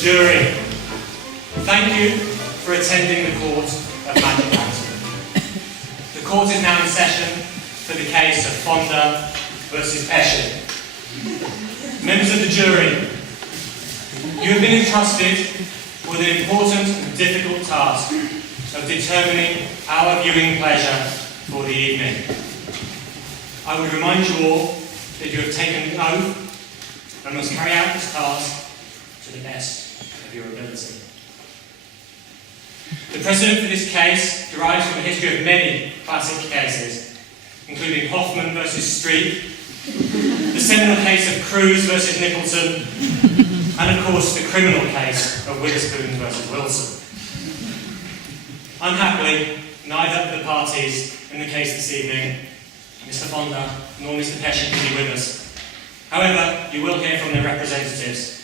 Jury, thank you for attending the court of Magic Lantern. The court is now in session for the case of Fonda versus Pesci. Members of the jury, you have been entrusted with an important and difficult task of determining our viewing pleasure for the evening. I would remind you all that you have taken an oath and must carry out this task to the best of your ability. The precedent for this case derives from the history of many classic cases, including Hoffman versus Streep, the seminal case of Cruz versus Nicholson, and of course the criminal case of Witherspoon versus Wilson. Unhappily, neither of the parties in the case this evening, Mr. Fonda nor Mr. Pesci, can be with us. However, you will hear from their representatives.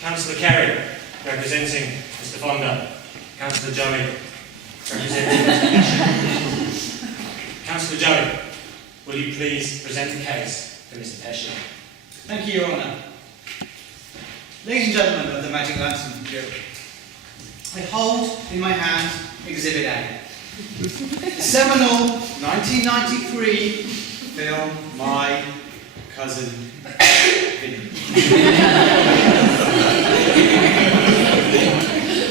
Councillor Kerry, representing Mr. Fonda. Councillor Joey, representing Mr. Pesci. Councillor Joey, will you please present the case for Mr. Pesci? Thank you, Your Honour. Ladies and gentlemen of the Magic Lantern jury, I hold in my hand Exhibit A, the seminal 1993 film My Cousin Vinny.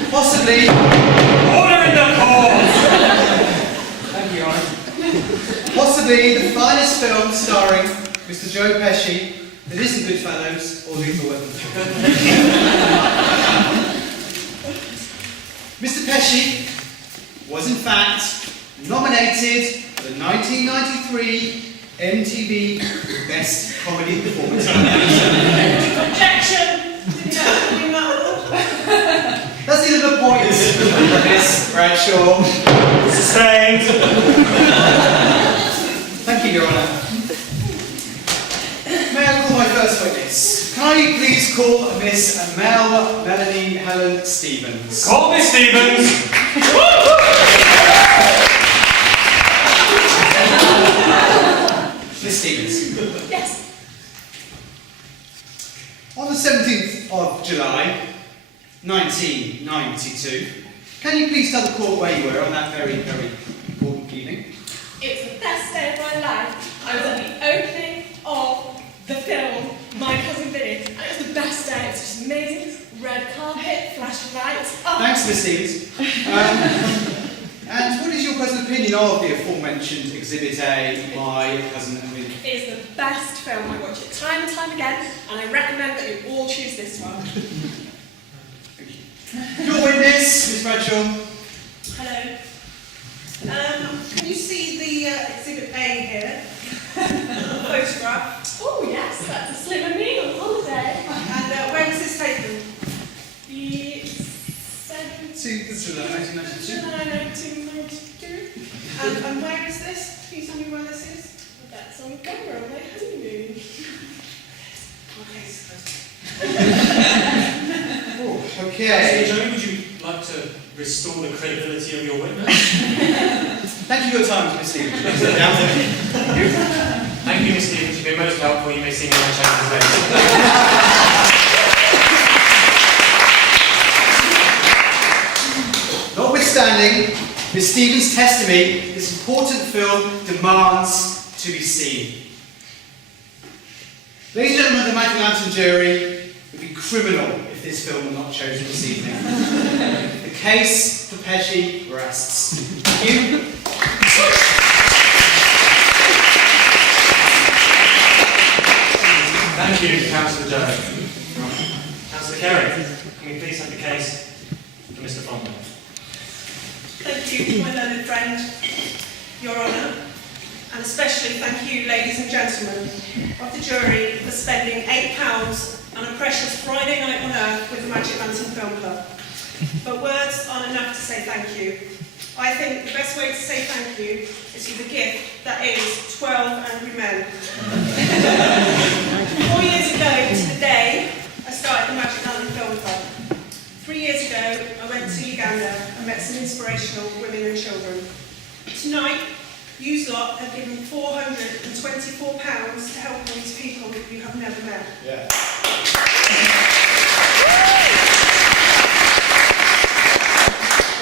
Possibly... Order in the court! Thank you, Your Honour. Possibly the finest film starring Mr. Joe Pesci that isn't Goodfellas or Lethal Weapon. Mr. Pesci was in fact nominated for the 1993 MTV Best Comedy Performance. Objection! That's the end of the point, Miss Bradshaw. Sustained. Thank you, Your Honour. May I call my first witness? Can I please call Miss Melanie Helen Stevens? Call Miss Stevens. Miss Stevens. Yes. On the 17th of July, 1992, can you please tell the court where you were on that very, very important evening? It's the best day of my life. I was at the opening of the film My Cousin Vinny, and it was the best day. It was just amazing. Red carpet, flashing lights. Oh. Thanks, Miss Stevens. And what is your present opinion of the aforementioned Exhibit A, My Cousin Vinny? It's the best film. I watch it time and time again, and I recommend that you all choose this one. Your witness, Miss Bradshaw. Hello. Can you see the Exhibit A here? Photograph. Oh yes, that's a slim of me on holiday. And when was this taken? The 1992. 1992. And where is this? Can you tell me where this is? That's on camera on my honeymoon. Oh, Councillor okay. Joey, would you like to restore the credibility of your witness? Thank you for your time, Miss Stevens. Thank you, Miss Stevens. You've been most helpful. You may see me on chambers later. Notwithstanding Miss Stevens' testimony, this important film demands to be seen. Ladies and gentlemen of the Magic Lantern jury, it would be criminal if this film were not chosen this evening. The case for Pesci rests. Thank you. Thank you, Councillor Joey. Councillor Kerry, can we please have the case for Mr. Fonda? Thank you, my learned friend, Your Honour. and especially thank you, ladies and gentlemen of the jury, for spending £8 on a precious Friday night on Earth with the Magic Lantern Film Club. But words aren't enough to say thank you. I think the best way to say thank you is with a gift that is 12 Angry Men. 4 years ago to the day, I started the Magic Lantern Film Club. 3 years ago, I went to Uganda and met some inspirational women and children. Tonight, you lot have given £424 to help all these people you have never met. Yeah.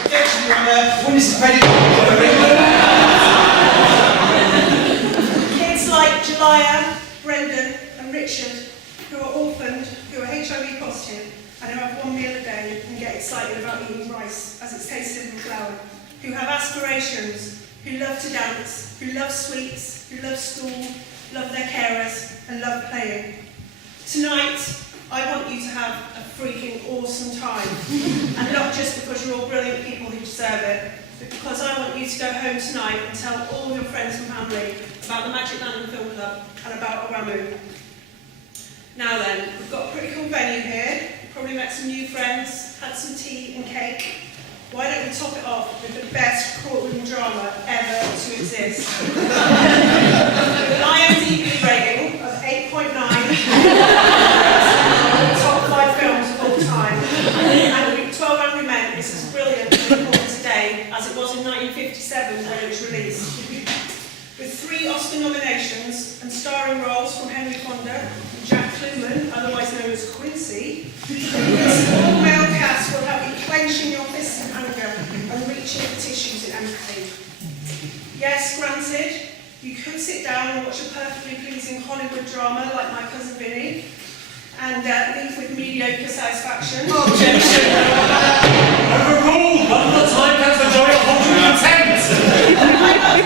Objection, Your Honour. Witness is ready. Kids like Jelia, Brendan and Richard, who are orphaned, who are HIV positive, and who have one meal a day and get excited about eating rice as it's tasted in flour, who have aspirations, who love to dance, who love sweets, who love school, love their carers, and love playing. Tonight, I want you to have a freaking awesome time, and not just because you're all brilliant people who deserve it, but because I want you to go home tonight and tell all your friends and family about the Magic Lantern Film Club and about Aramu. Now then, we've got a pretty cool venue here. You've probably met some new friends, had some tea and cake. Why don't we top it off with the best courtroom drama ever to exist? With an IMDb rating of 8.9, top 5 films of all time. And 12 Angry Men is as brilliant and important today as it was in 1957 when it was released. With 3 Oscar nominations and starring roles from Henry Fonda and Jack Kluman, otherwise known as Quincy, this all-male cast will have you clenching your fists in anger and reaching for tissues in empathy. Yes, granted, you could sit down and watch a perfectly pleasing Hollywood drama like My Cousin Vinny and leave with mediocre satisfaction. Objection! Overruled! One more time, that's the joy of holding contempt!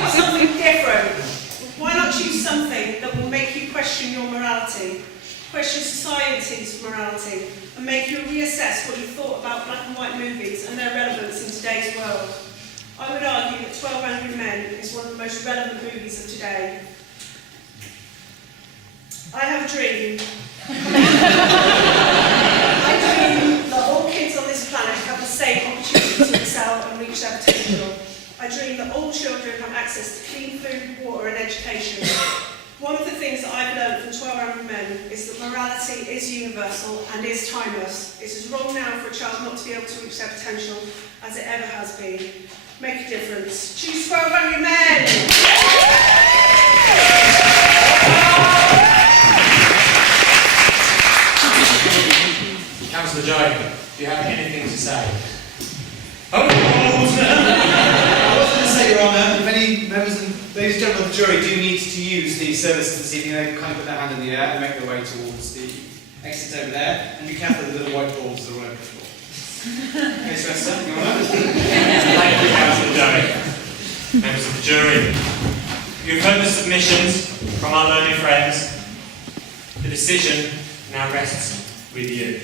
Something different. Why not choose something that will make you question your morality, question society's morality, and make you reassess what you thought about black and white movies and their relevance in today's world? I would argue that 12 Angry Men is one of the most relevant movies of today. I have a dream. I dream that all kids on this planet have the same opportunity to excel and reach their potential. I dream that all children have access to clean food, water and education. One of the things that I've learned from 12 Angry Men is that morality is universal and is timeless. It's as wrong now for a child not to be able to reach their potential as it ever has been. Make a difference. Choose 12 Angry Men! Councillor Joy, do you have anything to say? Oh, I was going to say, Your Honour, if any members and ladies and gentlemen of the jury do need to use the services this evening, they can kind of put their hand in the air and make their way towards the exit over there. And be careful of the little white balls that are all over the floor. Case Rester, Your Honour. thank you, Councillor Joy. Members of the jury, you've heard the submissions from our learned friends. The decision now rests with you.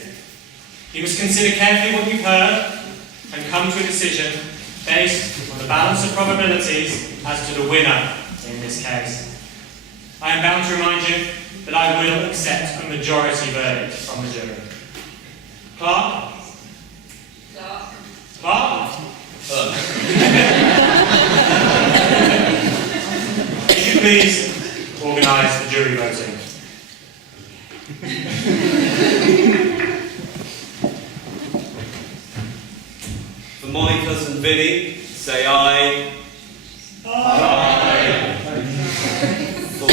You must consider carefully what you've heard and come to a decision based on the balance of probabilities as to the winner in this case. I am bound to remind you that I will accept a majority verdict from the jury. Clark? Clark? Could you please organise the jury voting? For my cousin Vinny, say aye. Aye. For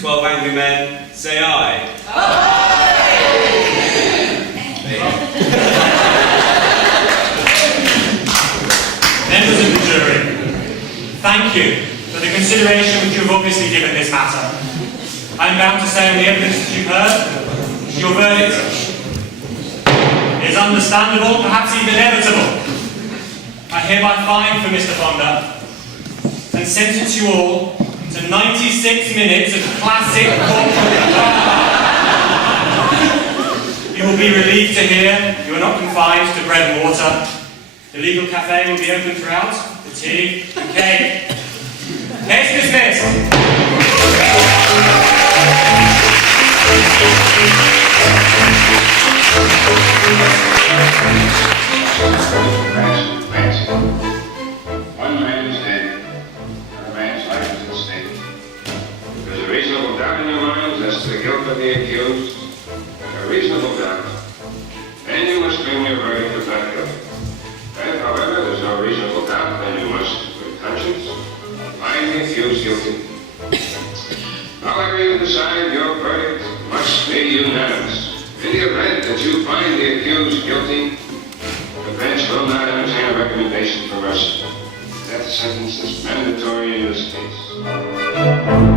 12 Angry Men, say aye. Members of the jury, thank you for the consideration which you have obviously given this matter. I am bound to say on the evidence that you've heard, your verdict is understandable, perhaps even inevitable. I hereby fine for Mr. Fonda and sentence you all to 96 minutes of classic courtroom drama. You will be relieved to hear you are not confined to bread and water. The legal cafe will be open throughout, for tea and cake. Case dismissed. One man is dead, and a man's life is at stake. There's a reasonable doubt in your minds as to the guilt of the accused, a reasonable doubt. Then you must bring your verdict of not guilty. If, however, there's no reasonable doubt, then you must, with conscience, find the accused guilty. However you decide, your verdict must be unanimous. In the event that you find the accused guilty, the bench will not entertain a recommendation for mercy. That sentence is mandatory in this case.